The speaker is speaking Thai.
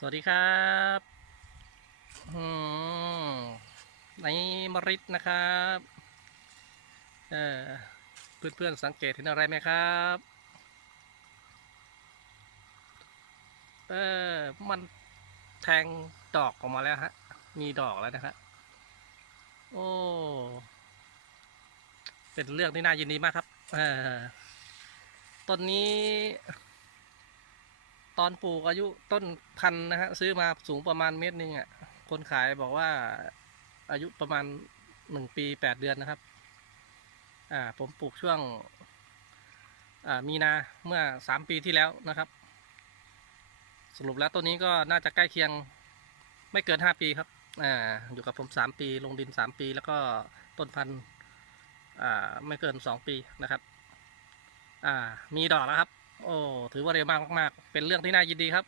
สวัสดีครับอืมในมริดนะครับ เออเพื่อนๆสังเกตเห็นอะไรไหมครับ เออ มันแทงดอกออกมาแล้วฮะ มีดอกแล้วนะครับ โอ้ เป็นเรื่องที่น่ายินดีมากครับ เออ ต้นนี้ ตอนปลูกอายุต้นพันธุ์นะฮะซื้อมาสูงประมาณเมตรหนึ่งอะคนขายบอกว่าอายุประมาณหนึ่งปีแปดเดือนนะครับ อ่าผมปลูกช่วง อ่ามีนาเมื่อสามปีที่แล้วนะครับ สรุปแล้วต้นนี้ก็น่าจะใกล้เคียงไม่เกินห้าปีครับอ่าอยู่กับผมสามปีลงดินสามปี แล้วก็ต้นพันธุ์อ่าไม่เกินสองปีนะครับ อ่ามีดอกแล้วครับ โอ้ถือว่าเร็วมากมากเป็นเรื่องที่น่ายินดีครับ